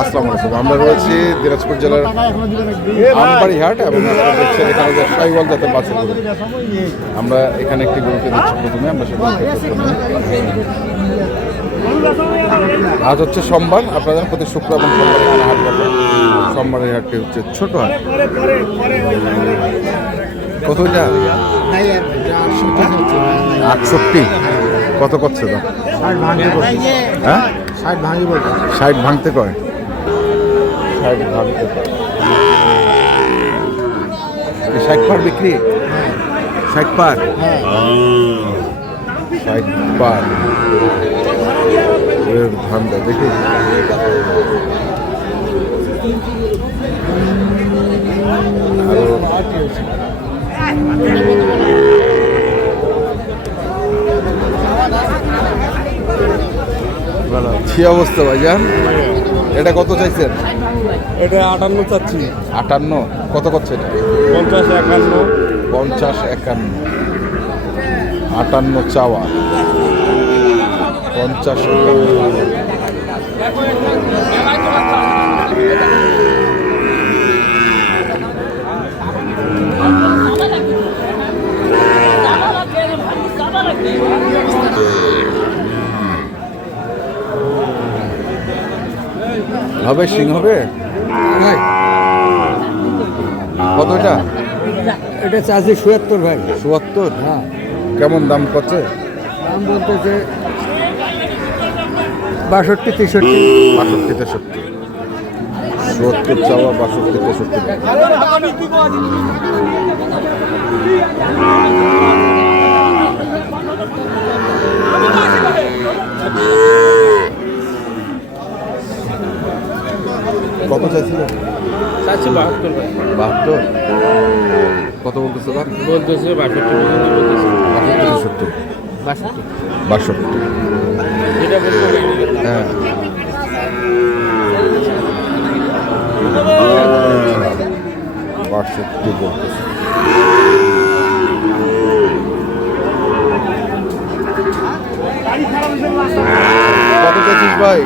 আসসালামু আলাইকুম। আমরা রয়েছি দিনাজপুর জেলার আমবাড়ি হাট এবং আপনারা দেখছেন এখানে যে সাইওয়াল জাতের বাছুর গরু। আমরা এখানে একটি গরুকে দিচ্ছি প্রথমে, আমরা সেটা আজ হচ্ছে সোমবার। আপনারা জানেন প্রতি শুক্র এবং সোমবার এখানে হাট বসে। সোমবারের হাটটি হচ্ছে ছোট হাট। কত এটা? 68। কত করছে তো? হ্যাঁ 60 ভাঙতে কয়। 60 ভাঙতে কয়। 60 পার বিক্রি? 60 পার? 60 পার ধানটা দেখি। কি অবস্থা ভাইজান? এটা কত চাইছেন? এটা 58 চাচ্ছি। 58? কত করছে এটা? 50, 51। 50, 51। 58 চাওয়া, 50, 51। হবে সিং হবে? কত এটা? এটা চাচ্ছি 77 ভাই। 77? হ্যাঁ। কেমন দাম করছে? দাম বলতেছে 62, 63। 62, 63। 70 চাওয়া, 62, 63। কত চাইছিল? চাচ্ছি 72 ভাই। 72? কত বলতেছে দাম? বলতেছে 62 পর্যন্ত বলতেছে। 62, 62। যেটা বলতে হ্যাঁ। বাষট্টি বলতেছে। কত চাইছিস ভাই?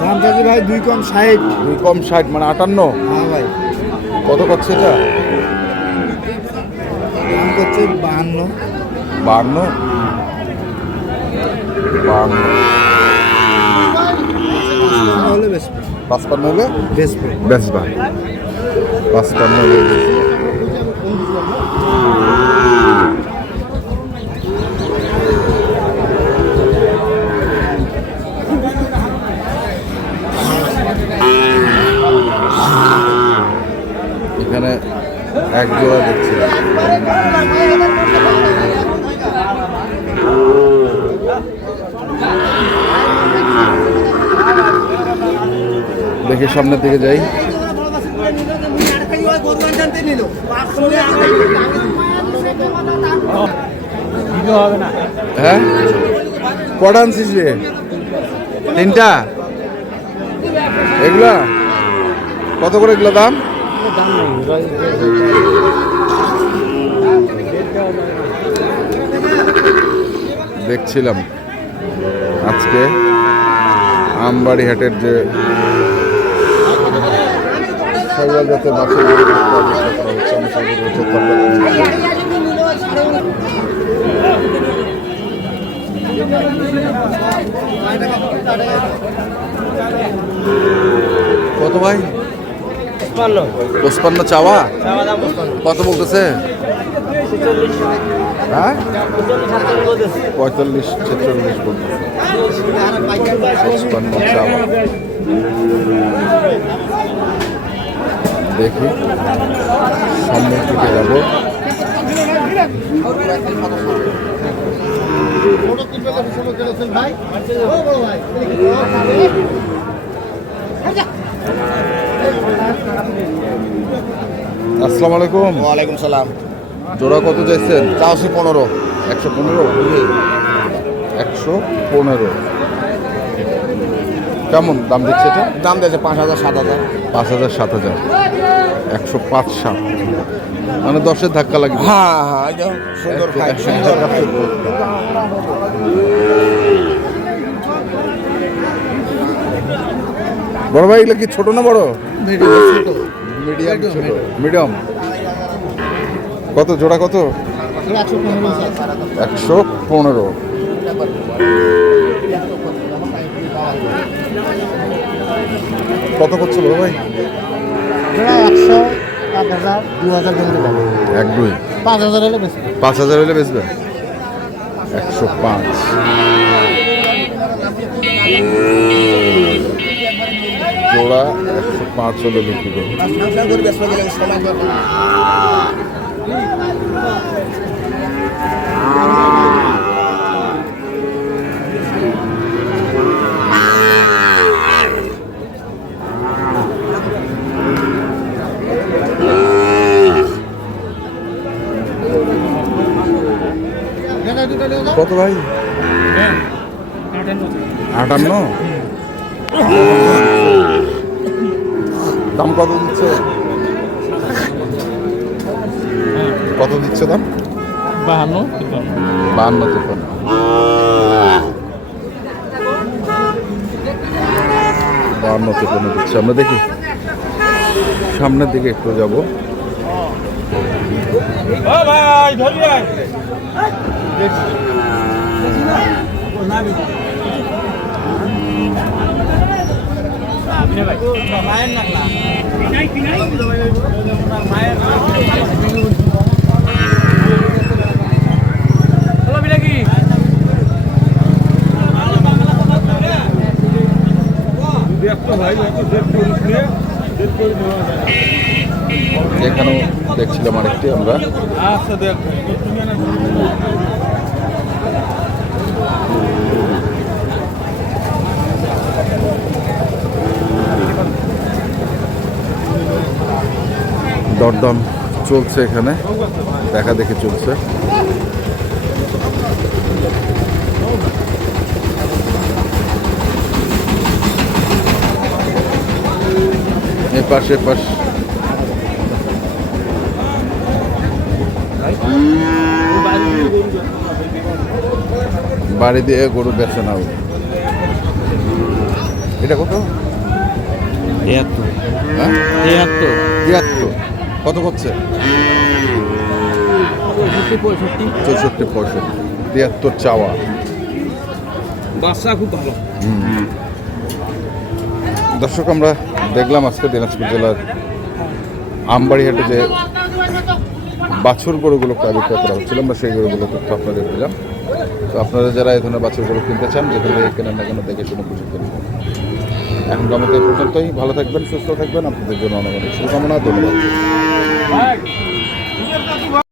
দাম চাচ্ছি ভাই 2 কম 60। 2 কম 60 মানে 58? হ্যাঁ ভাই। কত করছে এটা? দাম করছে 52। 52? 52 হলে বেশি 55 হলে বেশি। বেচবা? 55 হলে বেচবা। এখানে এক জোড়া দেখছি। দেখি সামনের দিকে যাই। হ্যাঁ, কটা আনছিস রে? 3টা? এগুলা কত করে এগুলো দাম? দেখছিলাম আজকে আমবাড়ি হাটের যে সাইওয়াল জাতের বাছুর কত ভাই? 55 চাওয়া? কত বলতেছে? হ্যাঁ 45, 46 বলতেছে। 55 চাওয়া। দেখি সামনের দিকে যাবো। আসসালামু আলাইকুম। ওয়ালাইকুম সালাম। জোড়া কত চাইছেন? 15। 115? 115। কেমন দাম দিচ্ছে এটা? দাম দিয়েছে 5000, 7000। 5000, 7000। 105, 7 মানে 10-এর ধাক্কা লাগবে। হ্যাঁ হ্যাঁ, একদম সুন্দর খাই, সুন্দর। বড় ভাই এগুলো কি ছোট না বড়? ছোট মিডিয়াম ছোট মিডিয়াম। কত জোড়া কত? 115। কত করছে বড় ভাই? 100, 1000, 2000 পর্যন্ত পাবো। 1-2 5000 হলে বেশি। 5000 হলে বেচবেন? 105। জোড়া 105 হলে বিক্রি করবো। কত ভাই? 58। দাম কত দিচ্ছে? কত দিচ্ছে দাম? 52, 52-53। দিচ্ছে। আমরা দেখি সামনের দিকে একটু যাব। এখানেও দেখছিলাম আরেকটি আমরা। দরদাম চলছে এখানে, দেখা দেখে চলছে। এপাশ এপাশ বাড়ি দিয়ে গরু বেছে নাও। এটা কত? 73, হ্যাঁ 73, 73। কত করছে? 64-65। 73 চাওয়া। বাচ্চা খুব ভালো। দর্শক, আমরা দেখলাম আজকে দিনাজপুর জেলার আমবাড়িহাটে যে বাছুর গরুগুলো প্রায় বিক্রয় করা হচ্ছিল, আমরা সেই গরুগুলো তথ্য আপনাদের দিলাম। তো আপনারা যারা এই ধরনের বাছুর গরু কিনতে চান, যেখান থেকে কেনেন না কেন, দেখে শুনে বুঝে কিনবেন। এখন আমাদের এই পর্যন্তই। ভালো থাকবেন, সুস্থ থাকবেন। আপনাদের জন্য অনেক অনেক শুভকামনা। ধন্যবাদ।